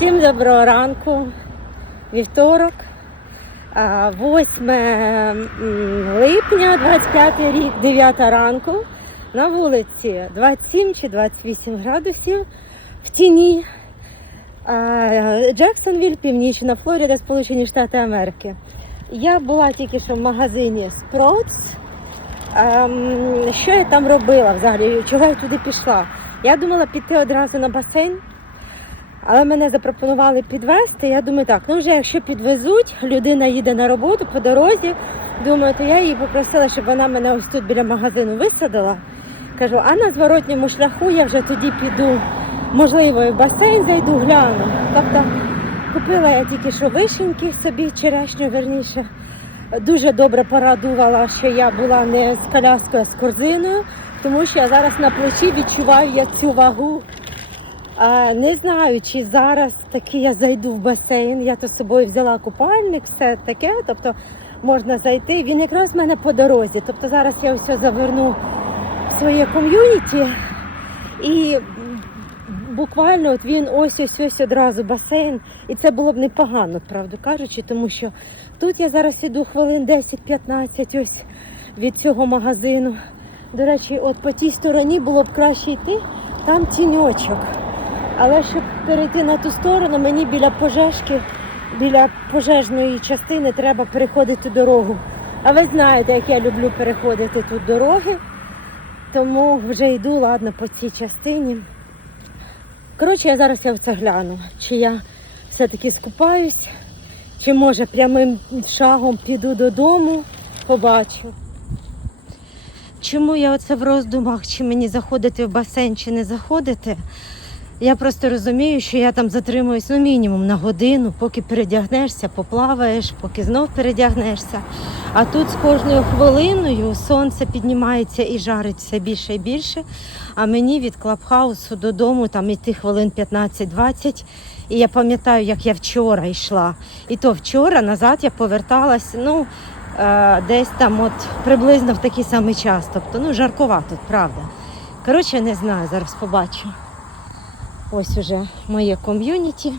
Всім доброго ранку. Вівторок, а, 8 липня, 25 рік, 9 ранку. На вулиці 27 чи 28 градусів в тіні. Джексонвіль, Північна Флорида, Сполучені Штати Америки. Я була тільки що в магазині Sprouts. Ем, Що я там робила взагалі? Чого я туди пішла? Я думала піти одразу на басейн, але мене запропонували підвезти. Я думаю, так, ну вже якщо підвезуть, людина їде на роботу по дорозі. Думаю, то я її попросила, щоб вона мене ось тут біля магазину висадила. Кажу, а на зворотньому шляху я вже тоді піду, можливо, і в басейн зайду, гляну. Тобто купила я тільки що вишеньки собі, черешню верніше. Дуже добре порадувала, що я була не з коляскою, а з корзиною, тому що я зараз на плечі відчуваю я цю вагу. Не знаю, чи зараз таки я зайду в басейн. Я то з собою взяла купальник, все таке, тобто можна зайти. Він якраз в мене по дорозі. Тобто зараз я все заверну в своє ком'юніті і буквально от він ось ось ось одразу басейн. І це було б непогано, правду кажучи, тому що тут я зараз іду хвилин 10-15 ось від цього магазину. До речі, от по тій стороні було б краще йти, там тіньочок. Але щоб перейти на ту сторону, мені біля пожежки, біля пожежної частини треба переходити дорогу. А ви знаєте, як я люблю переходити тут дороги, тому вже йду, ладно, по цій частині. Коротше, я зараз я в це гляну, чи я все-таки скупаюсь, чи може прямим шагом піду додому, побачу. Чому я оце в роздумах, чи мені заходити в басейн, чи не заходити? Я просто розумію, що я там затримуюсь ну, мінімум на годину, поки передягнешся, поплаваєш, поки знов передягнешся. А тут з кожною хвилиною сонце піднімається і жарить все більше і більше. А мені від клабхаусу додому там іти хвилин 15-20. І я пам'ятаю, як я вчора йшла. І то вчора назад я поверталась, ну, е, десь там от приблизно в такий самий час. Тобто, ну, жаркувато, правда. Коротше, не знаю, зараз побачу. Ось уже моє ком'юніті.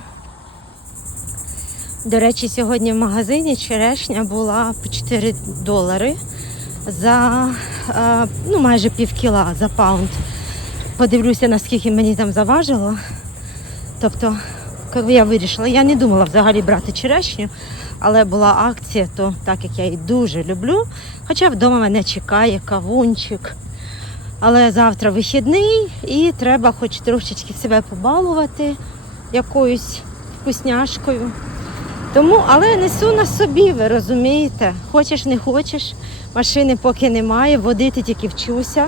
До речі, сьогодні в магазині черешня була по 4 долари за е, ну, майже пів кіла за паунд. Подивлюся, наскільки мені там заважило. Тобто, коли я вирішила, я не думала взагалі брати черешню, але була акція, то так як я її дуже люблю. Хоча вдома мене чекає кавунчик. Але завтра вихідний і треба хоч трошечки себе побалувати якоюсь вкусняшкою. Тому, але несу на собі, ви розумієте. Хочеш, не хочеш, машини поки немає, водити тільки вчуся.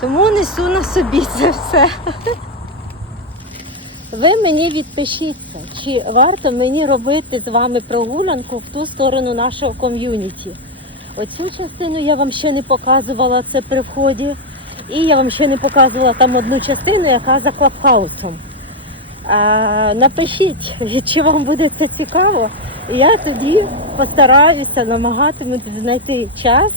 Тому несу на собі це все. Ви мені відпишіться, чи варто мені робити з вами прогулянку в ту сторону нашого ком'юніті. Оцю частину я вам ще не показувала це при вході. І я вам ще не показувала там одну частину, яка за клабхаусом. А, напишіть, чи вам буде це цікаво. Я тоді постараюся намагатимусь знайти час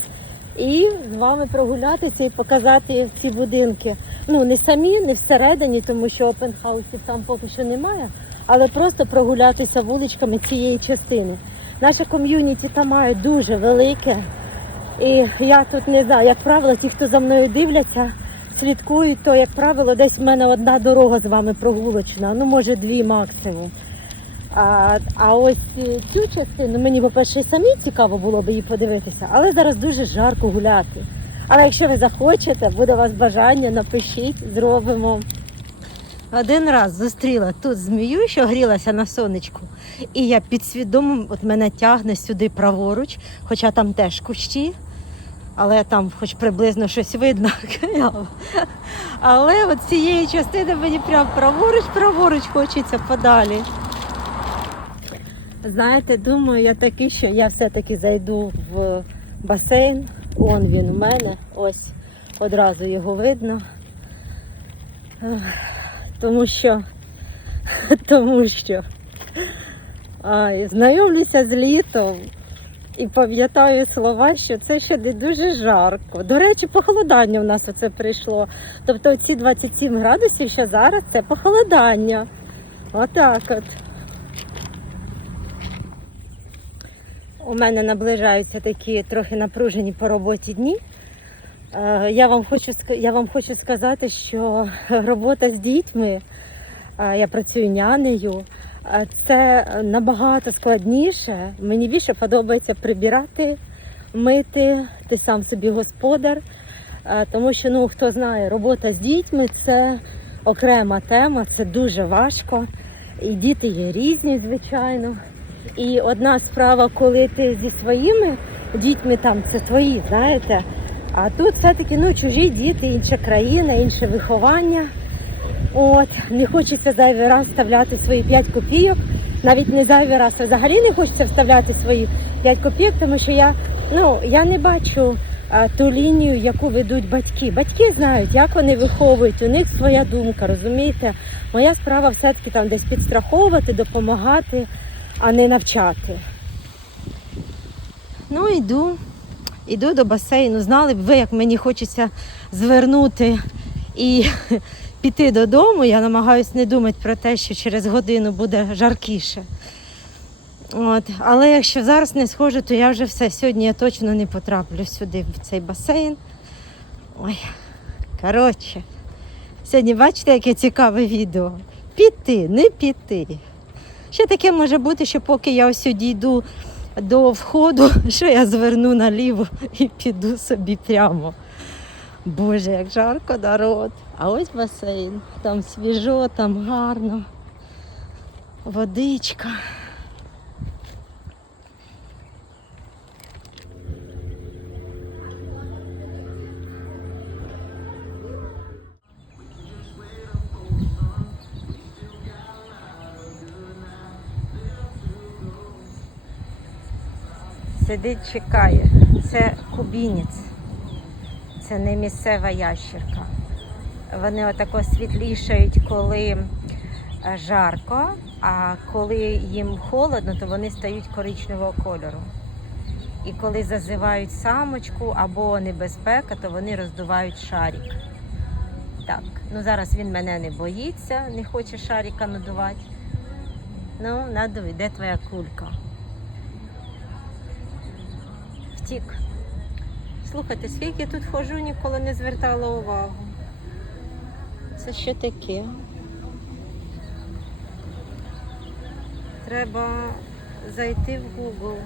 і з вами прогулятися і показати ці будинки. Ну, не самі, не всередині, тому що опенхаусів там поки що немає, але просто прогулятися вуличками цієї частини. Наше ком'юніті там має дуже велике. І я тут не знаю, як правило, ті, хто за мною дивляться, слідкують, то, як правило, десь в мене одна дорога з вами прогулочна, ну може дві максимум. А, а ось е, цю частину мені, по-перше, самі цікаво було б її подивитися, але зараз дуже жарко гуляти. Але якщо ви захочете, буде у вас бажання, напишіть, зробимо. Один раз зустріла тут змію, що грілася на сонечку, і я підсвідомо от мене тягне сюди праворуч, хоча там теж кущі, але там хоч приблизно щось видно. Але от цієї частини мені прям праворуч, праворуч хочеться подалі. Знаєте, думаю, я таки, що я все-таки зайду в басейн. Он він у мене, ось одразу його видно. Тому що, тому що ай, знайомлюся з літом і пам'ятаю слова, що це ще не дуже жарко. До речі, похолодання в нас оце прийшло. Тобто ці 27 градусів, що зараз це похолодання. Отак от. У мене наближаються такі трохи напружені по роботі дні. Е, я вам хочу я вам хочу сказати, що робота з дітьми, е, я працюю нянею це набагато складніше. Мені більше подобається прибирати, мити, ти сам собі господар. Тому що, ну, хто знає, робота з дітьми це окрема тема, це дуже важко. І діти є різні, звичайно. І одна справа, коли ти зі своїми дітьми там це твої, знаєте. А тут все-таки ну, чужі діти, інша країна, інше виховання. От, не хочеться зайвий раз вставляти свої 5 копійок. Навіть не зайвий раз, а взагалі не хочеться вставляти свої 5 копійок, тому що я, ну, я не бачу а, ту лінію, яку ведуть батьки. Батьки знають, як вони виховують, у них своя думка, розумієте? Моя справа все-таки там десь підстраховувати, допомагати, а не навчати. Ну, йду. Іду до басейну. Знали б ви, як мені хочеться звернути і піти додому. Я намагаюся не думати про те, що через годину буде жаркіше. От. Але якщо зараз не схожу, то я вже все. Сьогодні я точно не потраплю сюди, в цей басейн. Ой, коротше. Сьогодні бачите, яке цікаве відео. Піти, не піти. Ще таке може бути, що поки я ось дійду до входу, що я зверну наліво і піду собі прямо. Боже, як жарко народ. А ось басейн. Там свіжо, там гарно. Водичка. Сидить, чекає. Це кубінець. Це не місцева ящерка. Вони отако світлішають, коли е, жарко, а коли їм холодно, то вони стають коричневого кольору. І коли зазивають самочку або небезпека, то вони роздувають шарик. Так, ну зараз він мене не боїться, не хоче шарика надувати. Ну, надуй, де твоя кулька? Втік. Слухайте, скільки тут ходжу, ніколи не звертала увагу. Це що таке? Треба зайти в Google.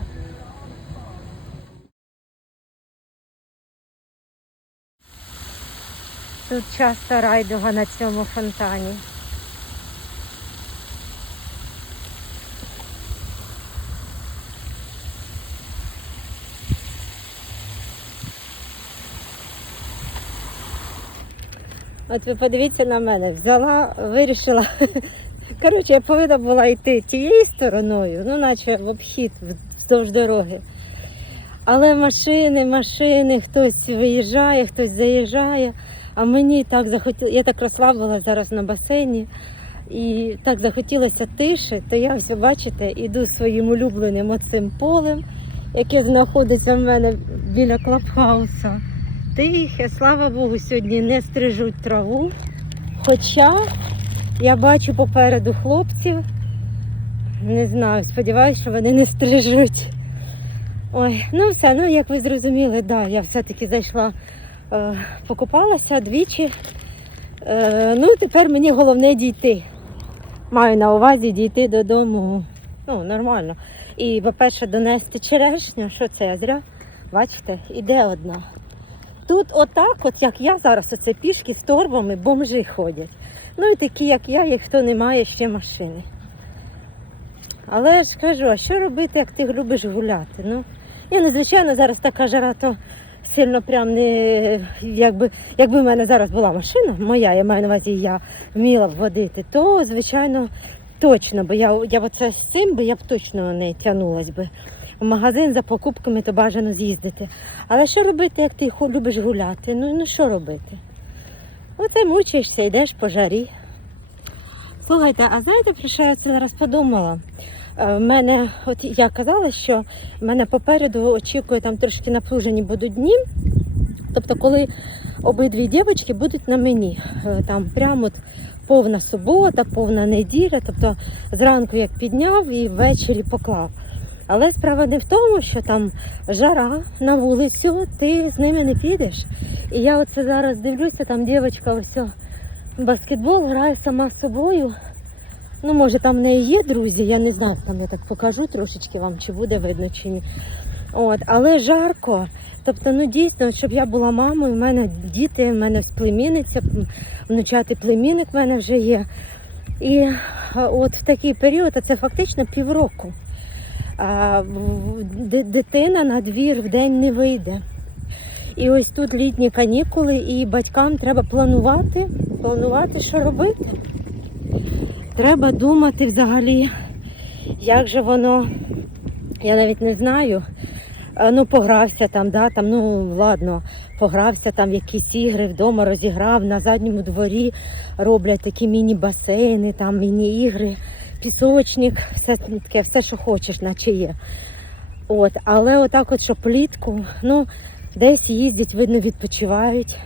Тут часто райдуга на цьому фонтані. От ви подивіться на мене, взяла, вирішила. Коротше, я повинна була йти тією стороною, ну наче в обхід вздовж дороги. Але машини, машини, хтось виїжджає, хтось заїжджає. А мені так захотілося, я так розслабилася зараз на басейні. І так захотілося тиші, то я ось, бачите, іду своїм улюбленим оцим полем, яке знаходиться в мене біля клабхауса. Тихе, слава Богу, сьогодні не стрижуть траву. Хоча я бачу попереду хлопців. Не знаю, сподіваюся, що вони не стрижуть. Ой, ну все, ну як ви зрозуміли, да, я все-таки зайшла, е, покупалася двічі. Е, ну, тепер мені головне дійти. Маю на увазі дійти додому. Ну, нормально. І, по-перше, донести черешню, що це я зря. Бачите, іде одна. Тут отак, от як я зараз, оце пішки з торбами, бомжи ходять. Ну і такі, як я, як хто не має ще машини. Але ж кажу, а що робити, як ти любиш гуляти? Ну, я ну, звичайно, зараз така жара, то сильно прям не якби, якби в мене зараз була машина, моя, я маю на увазі, я вміла б водити, то звичайно точно, бо я, я оце з цим би я б точно не тягнулась би. В магазин за покупками то бажано з'їздити. Але що робити, як ти любиш гуляти? Ну, ну що робити? Оце мучаєшся, йдеш по жарі. Слухайте, а знаєте, про що я це зараз подумала? Е, В мене, от я казала, що в мене попереду очікує там трошки напружені будуть дні. Тобто, коли обидві дівчатки будуть на мені, Е, там прямо от повна субота, повна неділя, тобто зранку як підняв і ввечері поклав. Але справа не в тому, що там жара на вулицю, ти з ними не підеш. І я оце зараз дивлюся, там дівчинка ось баскетбол грає сама з собою. Ну, може, там в неї є друзі, я не знаю, там я так покажу трошечки вам, чи буде видно, чи ні. От, але жарко. Тобто, ну дійсно, щоб я була мамою, в мене діти, в мене племінниця, внучатий племінник в мене вже є. І е, от в такий період, а це фактично півроку, а, дитина на двір в день не вийде. І ось тут літні канікули, і батькам треба планувати, планувати, що робити. Треба думати взагалі, як же воно, я навіть не знаю. Ну, погрався там, да, там, ну ладно, погрався там якісь ігри вдома, розіграв на задньому дворі, роблять такі міні-басейни, там міні-ігри, пісочник, все таке, все, що хочеш, наче є. От, але отак, от, що плітку, ну, десь їздять, видно, відпочивають.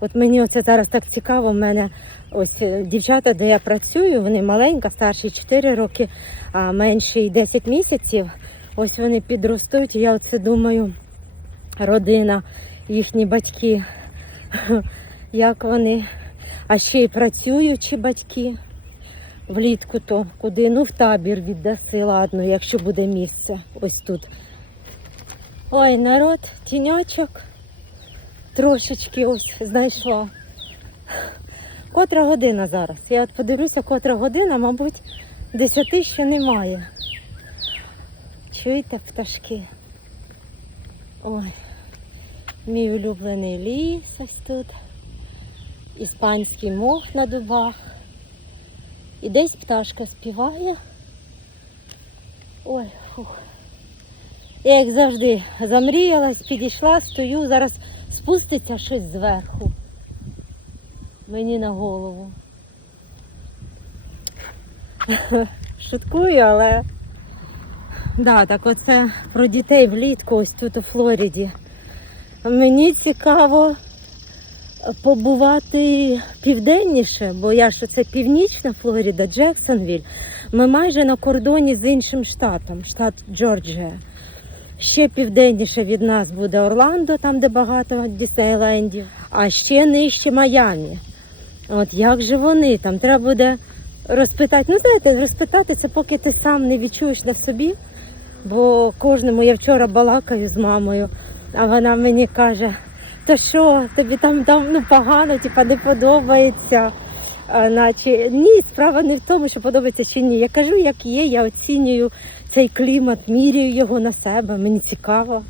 От мені оце зараз так цікаво. В мене ось е, дівчата, де я працюю, вони маленька, старші 4 роки, а менші 10 місяців. Ось вони підростуть, і я оце думаю, родина, їхні батьки, як вони, а ще й працюючі батьки влітку, то куди? Ну, в табір віддаси, ладно, якщо буде місце ось тут. Ой, народ, тіньочок. Трошечки ось знайшла. Котра година зараз? Я от подивлюся, котра година, мабуть, десяти ще немає. Чуєте пташки? Ой, мій улюблений ліс ось тут. Іспанський мох на дубах. І десь пташка співає. Ой, фух. Я як завжди замріялась, підійшла, стою, зараз спуститься щось зверху. Мені на голову. Шуткую, але да, так оце про дітей влітку ось тут у Флориді. Мені цікаво побувати південніше, бо я ж це північна Флорида, Джексонвіль. Ми майже на кордоні з іншим штатом, штат Джорджія. Ще південніше від нас буде Орландо, там де багато Діснейлендів, а ще нижче Майамі. От як же вони? Там треба буде розпитати. Ну, знаєте, розпитати це, поки ти сам не відчуєш на собі. Бо кожному я вчора балакаю з мамою, а вона мені каже, то що, тобі там, там ну, погано, типа не подобається. Наче ні, справа не в тому, що подобається чи ні. Я кажу, як є, я оцінюю цей клімат, міряю його на себе, мені цікаво.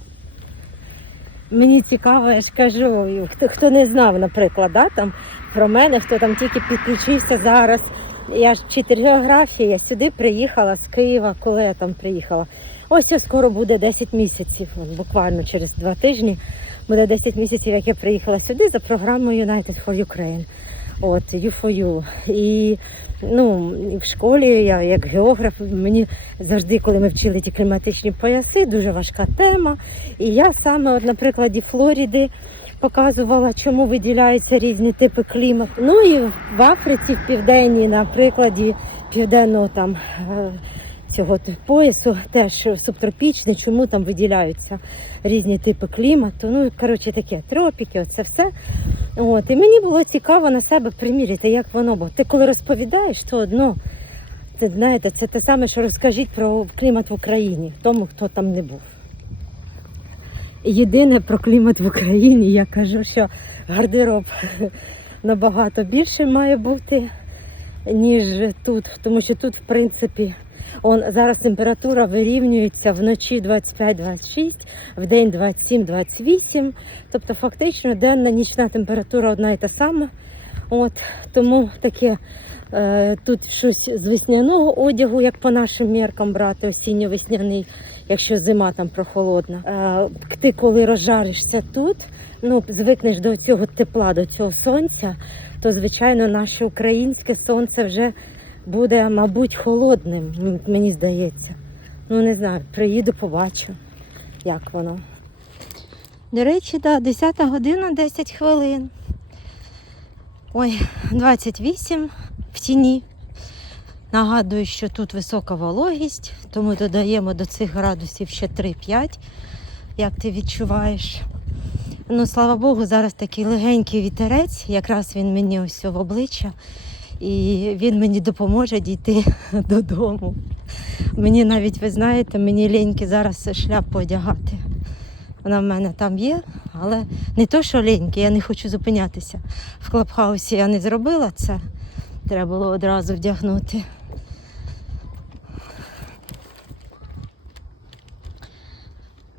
Мені цікаво, я ж кажу, хто, хто не знав, наприклад, да, там, про мене, хто там тільки підключився зараз. Я ж вчитель географії, я сюди приїхала з Києва, коли я там приїхала. Ось ось скоро буде 10 місяців, буквально через два тижні буде 10 місяців, як я приїхала сюди за програмою United for Ukraine. От, U4U. І ну, в школі я як географ, мені завжди, коли ми вчили ті кліматичні пояси, дуже важка тема. І я саме, от, на прикладі Флориди, показувала, чому виділяються різні типи клімату. Ну і в Африці, в південній, на прикладі південного там е, цього поясу, теж субтропічний, чому там виділяються різні типи клімату. Ну, коротше, таке тропіки, оце все. От, і мені було цікаво на себе приміряти, як воно, бо ти коли розповідаєш, то одно. Ти знаєте, це те саме, що розкажіть про клімат в Україні, тому хто там не був. Єдине про клімат в Україні, я кажу, що гардероб набагато більше має бути, ніж тут. Тому що тут, в принципі, он, зараз температура вирівнюється вночі 25-26, в день 27-28. Тобто фактично денна нічна температура одна і та сама. От, тому таке е, тут щось з весняного одягу, як по нашим міркам брати, осінньо-весняний, якщо зима там прохолодна. Е, ти коли розжаришся тут, ну звикнеш до цього тепла, до цього сонця, то звичайно наше українське сонце вже буде, мабуть, холодним, мені здається. Ну не знаю, приїду, побачу, як воно. До речі, да, 10 година 10 хвилин. Ой, 28 в тіні. Нагадую, що тут висока вологість, тому додаємо до цих градусів ще 3-5, як ти відчуваєш. Ну, слава Богу, зараз такий легенький вітерець, якраз він мені ось в обличчя, і він мені допоможе дійти додому. Мені навіть, ви знаєте, мені ліньки зараз шляпу одягати. Вона в мене там є, але не то, що ліньки, я не хочу зупинятися. В клабхаусі я не зробила це. Треба було одразу вдягнути.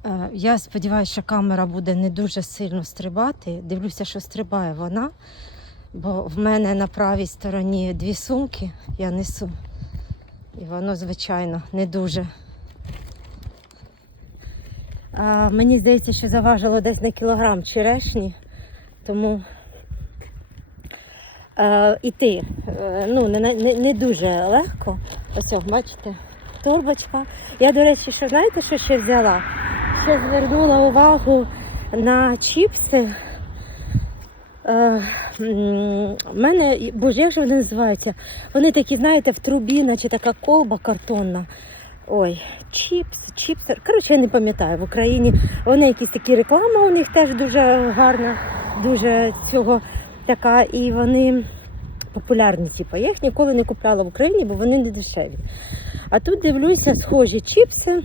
Е, Я сподіваюся, що камера буде не дуже сильно стрибати. Дивлюся, що стрибає вона, бо в мене на правій стороні дві сумки я несу. І воно, звичайно, не дуже. А, мені здається, що заважило десь на кілограм черешні, тому е, іти е, ну, не, не, не дуже легко. Ось, бачите, торбочка. Я, до речі, що знаєте, що ще взяла? Ще звернула увагу на чіпси. Е, в мене, боже, як же вони називаються? Вони такі, знаєте, в трубі, наче така колба картонна. Ой, чіпс, чіпси. Коротше, я не пам'ятаю в Україні. Вони якісь такі реклама у них теж дуже гарна, дуже цього така, і вони популярні, типу. Я їх ніколи не купляла в Україні, бо вони не дешеві. А тут дивлюся, схожі чіпси.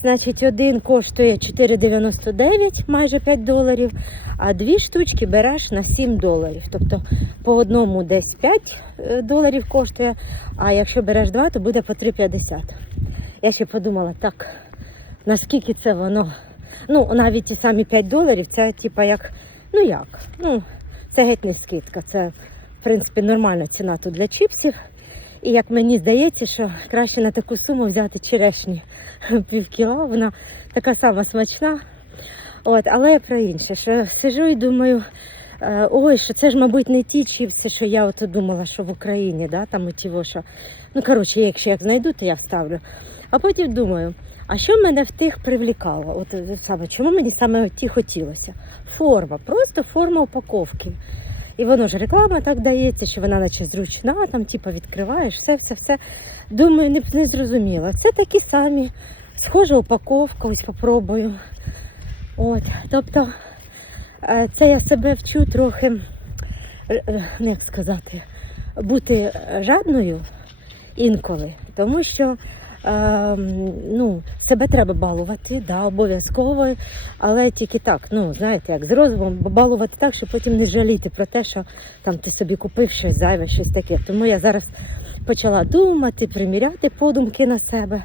Значить, один коштує 4,99, майже 5 доларів, а дві штучки береш на 7 доларів. Тобто по одному десь 5 е, доларів коштує, а якщо береш два, то буде по 3,50. Я ще подумала, так, наскільки це воно. Ну, навіть ті самі 5 доларів, це типа як, ну як, ну, це геть не скидка. Це, в принципі, нормальна ціна тут для чіпсів. І як мені здається, що краще на таку суму взяти черешні пів кіла, вона така сама смачна. От, але я про інше, що сижу і думаю, е, ой, що це ж, мабуть, не ті чіпси, що я от думала, що в Україні, да, там оті, що. Ну, коротше, якщо як знайду, то я вставлю. А потім думаю, а що мене в тих привлікало? От саме, чому мені саме ті хотілося? Форма, просто форма упаковки. І воно ж реклама так дається, що вона наче зручна, там типу відкриваєш, все, все, все. Думаю, не, не зрозуміла. Це такі самі, схожа упаковка, ось попробую. От, тобто, е, це я себе вчу трохи, е, ну, як сказати, бути жадною інколи, тому що е, ну, себе треба балувати, да, обов'язково, але тільки так, ну, знаєте, як з розумом балувати так, щоб потім не жаліти про те, що там ти собі купив щось зайве, щось таке. Тому я зараз почала думати, приміряти подумки на себе.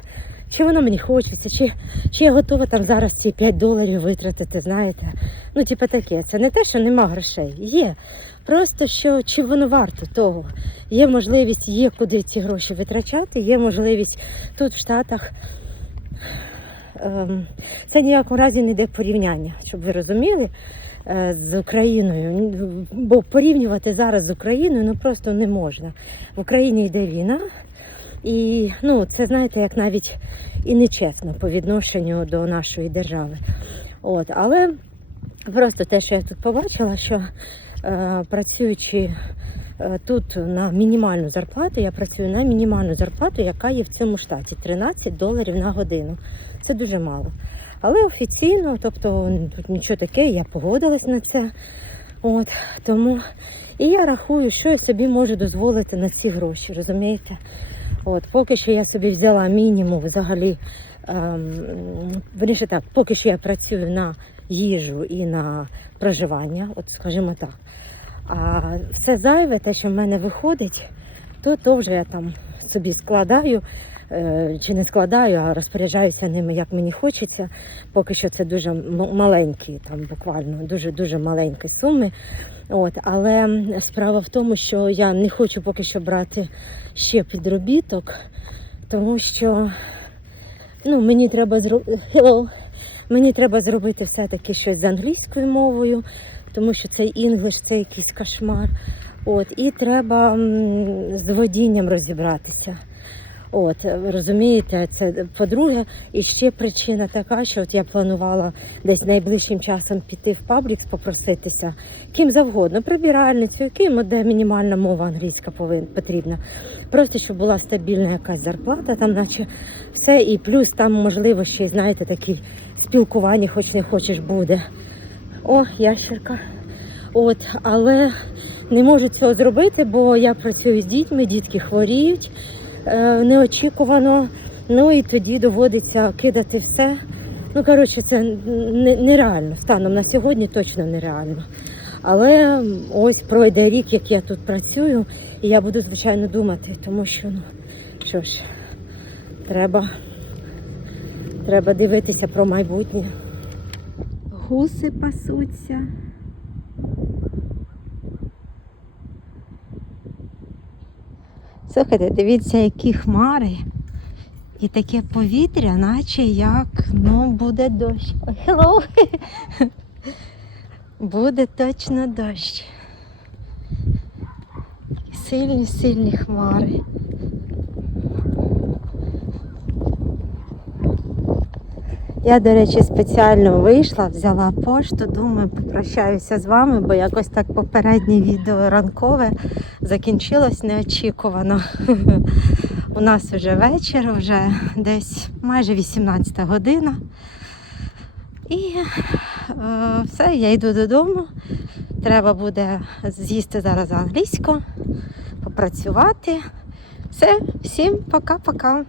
Чи воно мені хочеться, чи, чи я готова там зараз ці 5 доларів витратити, знаєте. Ну, типу таке. Це не те, що нема грошей. Є. Просто що чи воно варто того. Є можливість, є куди ці гроші витрачати, є можливість тут в Штатах. Ем, Це ніякому разі не йде порівняння, щоб ви розуміли, е, з Україною. Бо порівнювати зараз з Україною ну просто не можна. В Україні йде війна, і ну, це знаєте, як навіть і нечесно по відношенню до нашої держави. От, але просто те, що я тут побачила, що працюючи е, тут на мінімальну зарплату, я працюю на мінімальну зарплату, яка є в цьому штаті 13 доларів на годину. Це дуже мало. Але офіційно, тобто тут нічого таке, я погодилась на це. От, тому і я рахую, що я собі можу дозволити на ці гроші, розумієте? От, поки що я собі взяла мінімум взагалі. Ем, верніше так, поки що я працюю на їжу і на проживання, от скажімо так. А все зайве, те, що в мене виходить, то, то вже я там собі складаю. е, Чи не складаю, а розпоряджаюся ними, як мені хочеться. Поки що це дуже маленькі, там буквально дуже дуже маленькі суми. От, але справа в тому, що я не хочу поки що брати ще підробіток, тому що ну, мені треба зробити мені треба зробити все-таки щось з англійською мовою, тому що цей інглиш це якийсь кошмар. От, і треба з водінням розібратися. От, розумієте, це по-друге, і ще причина така, що от я планувала десь найближчим часом піти в Паблікс, попроситися ким завгодно, прибиральницею, ким, де мінімальна мова англійська повинна потрібна. Просто щоб була стабільна якась зарплата, там, наче все, і плюс там можливо ще, знаєте, такі спілкування, хоч не хочеш, буде. О, ящерка. От, але не можу цього зробити, бо я працюю з дітьми, дітки хворіють неочікувано. Ну і тоді доводиться кидати все. Ну, коротше, це нереально. Станом на сьогодні точно нереально. Але ось пройде рік, як я тут працюю, і я буду, звичайно, думати, тому що, ну, що ж, треба, треба дивитися про майбутнє. Гуси пасуться. Слухайте, дивіться, які хмари. І таке повітря, наче як ну, буде дощ. Hello! Буде точно дощ. Сильні, сильні хмари. Я, до речі, спеціально вийшла, взяла пошту, думаю, попрощаюся з вами, бо якось так попереднє відео ранкове закінчилось неочікувано. У нас вже вечір, вже десь майже 18 година. І е, все, я йду додому. Треба буде з'їсти зараз англійську, попрацювати. Все, всім пока-пока.